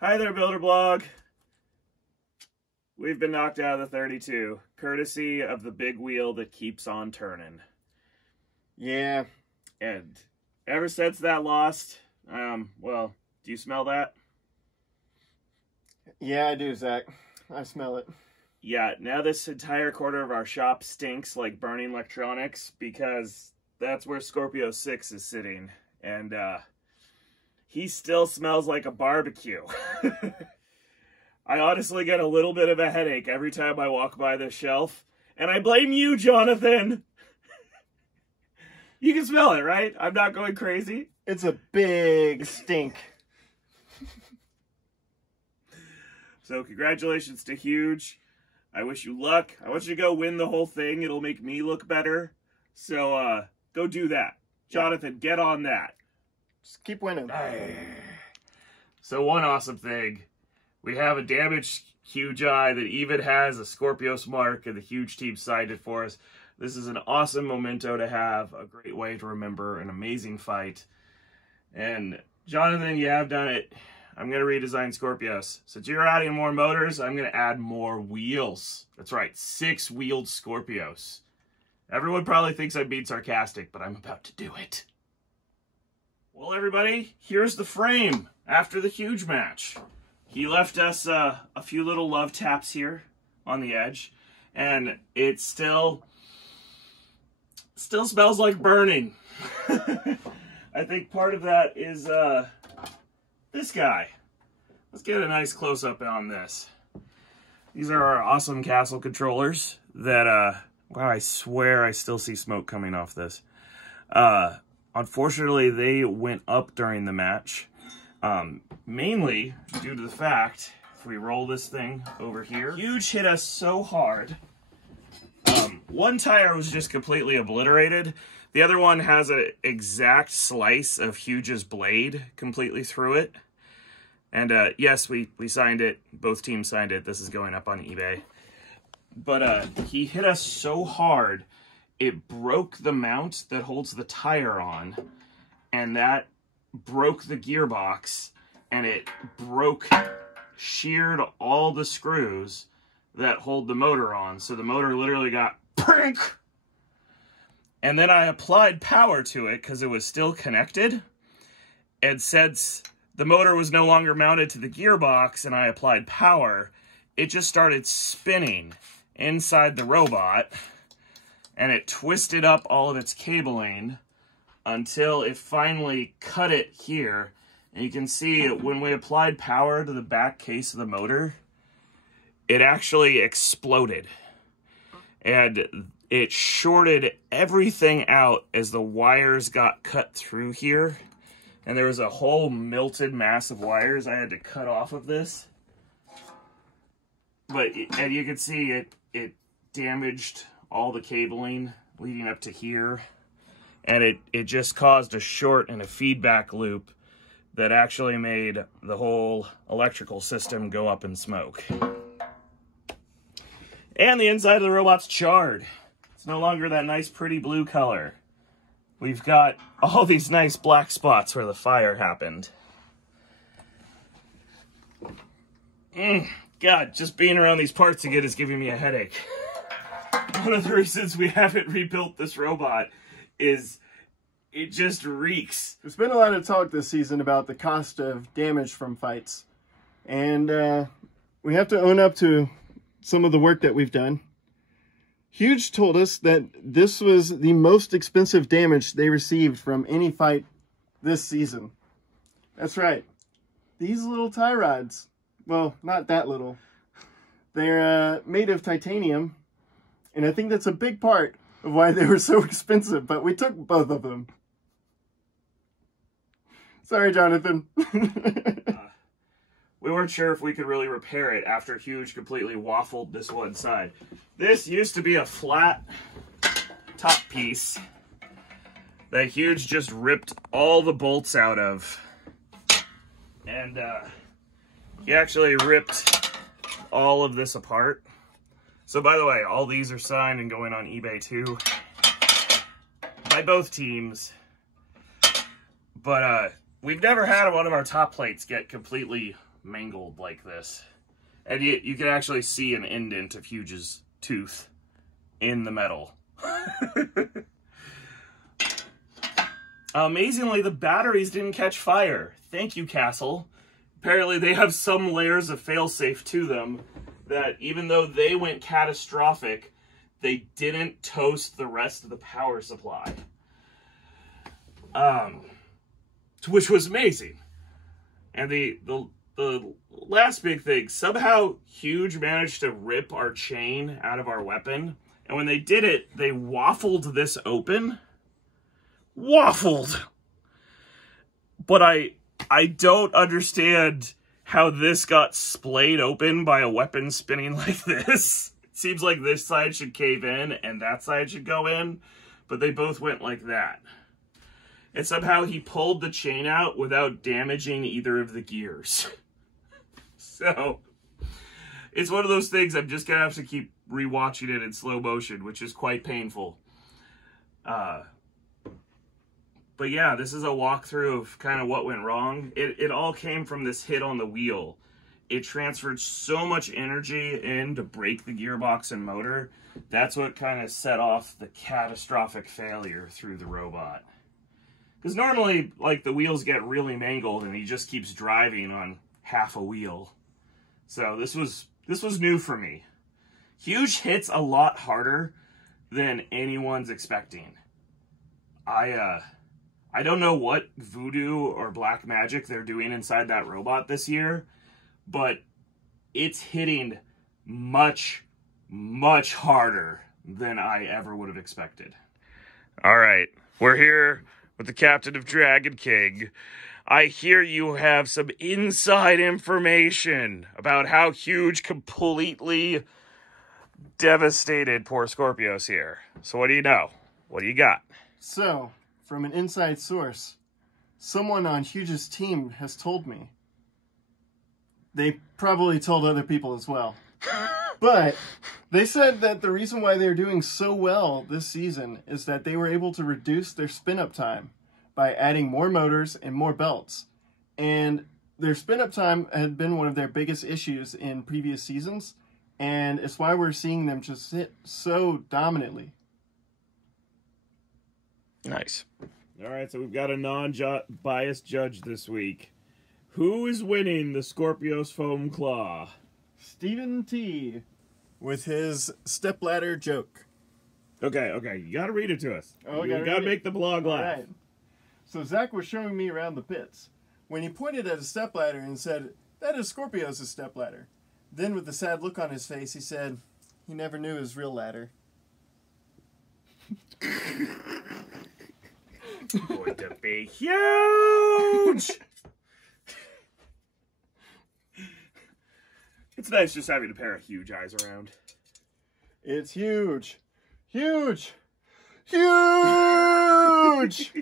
Hi there, Builder Blog. We've been knocked out of the 32, courtesy of the big wheel that keeps on turning. Yeah. And ever since that lost, well, do you smell that? Yeah, I do, Zach. I smell it. Yeah, now this entire corner of our shop stinks like burning electronics because that's where Scorpio 6 is sitting. And, he still smells like a barbecue. I honestly get a little bit of a headache every time I walk by this shelf. And I blame you, Jonathan. You can smell it, right? I'm not going crazy. It's a big stink. So congratulations to Huge. I wish you luck. I want you to go win the whole thing. It'll make me look better. So go do that. Jonathan, get on that. Just keep winning. So one awesome thing. We have a damaged Huge Eye that even has a Scorpios mark, and the Huge team signed it for us. This is an awesome memento to have, a great way to remember an amazing fight. And Jonathan, you have done it. I'm going to redesign Scorpios. Since you're adding more motors, I'm going to add more wheels. That's right, 6-wheeled Scorpios. Everyone probably thinks I'm being sarcastic, but I'm about to do it. Well, everybody, here's the frame after the Huge match. He left us a few little love taps here on the edge, and it still smells like burning. I think part of that is this guy. Let's get a nice close-up on this. These are our awesome castle controllers that, wow, I swear I still see smoke coming off this. Unfortunately, they went up during the match, mainly due to the fact, if we roll this thing over here, Huge hit us so hard. One tire was just completely obliterated. The other one has an exact slice of Huge's blade completely through it. And yes, we signed it. Both teams signed it. This is going up on eBay. But he hit us so hard, it broke the mount that holds the tire on, and that broke the gearbox, and it sheared all the screws that hold the motor on, so the motor literally got pink. And then I applied power to it because it was still connected, and since the motor was no longer mounted to the gearbox and I applied power, it just started spinning inside the robot, and it twisted up all of its cabling until it finally cut it here. And you can see when we applied power to the back case of the motor, it actually exploded. And it shorted everything out as the wires got cut through here. And there was a whole melted mass of wires I had to cut off of this. But, and you can see it damaged all the cabling leading up to here, and it just caused a short and a feedback loop that actually made the whole electrical system go up in smoke. And the inside of the robot's charred. It's no longer that nice pretty blue color. We've got all these nice black spots where the fire happened. God, just being around these parts again is giving me a headache. One of the reasons we haven't rebuilt this robot is it just reeks. There's been a lot of talk this season about the cost of damage from fights. And we have to own up to some of the work that we've done. Huge told us that this was the most expensive damage they received from any fight this season. That's right. These little tie rods, well, not that little. They're made of titanium. And I think that's a big part of why they were so expensive, but we took both of them. Sorry, Jonathan. We weren't sure if we could really repair it after Huge completely waffled this one side. This used to be a flat top piece that Huge just ripped all the bolts out of. And he actually ripped all of this apart. So by the way, all these are signed and going on eBay too, by both teams. But we've never had one of our top plates get completely mangled like this. And you can actually see an indent of Huge's tooth in the metal. Amazingly, the batteries didn't catch fire. Thank you, Castle. Apparently, they have some layers of failsafe to them that even though they went catastrophic, they didn't toast the rest of the power supply. Which was amazing. And the last big thing, somehow Huge managed to rip our chain out of our weapon. And when they did it, they waffled this open. Waffled! But I don't understand how this got splayed open by a weapon spinning like this. It seems like this side should cave in and that side should go in, but they both went like that. And somehow he pulled the chain out without damaging either of the gears. So, it's one of those things I'm just gonna have to keep rewatching it in slow motion, which is quite painful. But yeah, this is a walkthrough of kind of what went wrong. It all came from this hit on the wheel. It transferred so much energy in to break the gearbox and motor. That's what kind of set off the catastrophic failure through the robot. Because normally, like, the wheels get really mangled and he just keeps driving on half a wheel. So this was new for me. Huge hits a lot harder than anyone's expecting. I don't know what voodoo or black magic they're doing inside that robot this year, but it's hitting much, much harder than I ever would have expected. All right, we're here with the captain of Dragon King. I hear you have some inside information about how Huge completely devastated poor Skorpios here. So what do you know? What do you got? So, from an inside source, someone on Huge's team has told me. They probably told other people as well. But they said that the reason why they're doing so well this season is that they were able to reduce their spin-up time by adding more motors and more belts. And their spin-up time had been one of their biggest issues in previous seasons, and it's why we're seeing them just hit so dominantly. Nice. All right, so we've got a non-biased judge this week. Who is winning the Skorpios Foam Claw? Stephen T. with his stepladder joke. Okay, you gotta read it to us. Oh, you gotta make the blog laugh. Right. So Zach was showing me around the pits when he pointed at a stepladder and said, "That is Skorpios' stepladder." Then with a sad look on his face, he said, he never knew his real ladder. Going to be huge! It's nice just having a pair of huge eyes around. It's huge. Huge! Huge!